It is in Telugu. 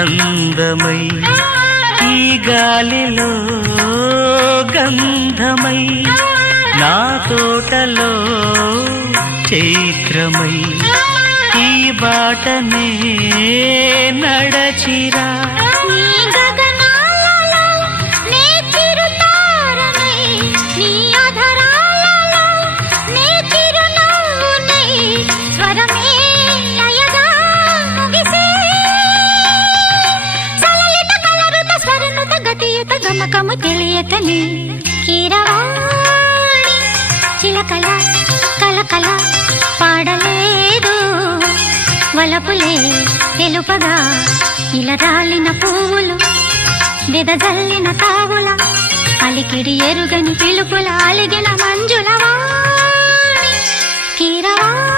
అందమై ఈ గాలిలో గంధమై నా తోటలో చైత్రమై ఈ బాటనే నడచిరా గమకము తెలియకని కీరవాణి చిలకల కలకల పాడలేదు వలపులే తెలుపగా ఇలా రాలిన పువ్వులు వెదజల్లిన తావుల అలికిడి ఎరుగని పిలుపుల అలిగిన మంజుల వాణి కీరవాణి.